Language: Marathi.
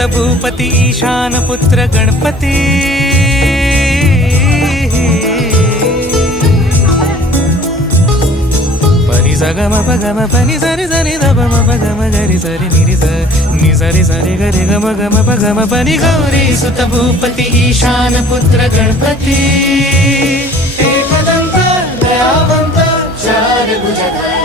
सुत भूपती ईशान पुत्र गणपती परि स ग म प ग म प नि सा रे सा रे ध प म प ग म ग रे सा रे नि रे सा नि सा रे ग रे ग म प ग म प नि गौरी सुत भूपती ईशान पुत्र गणपती एकदंत दयावंत चार भुजधारी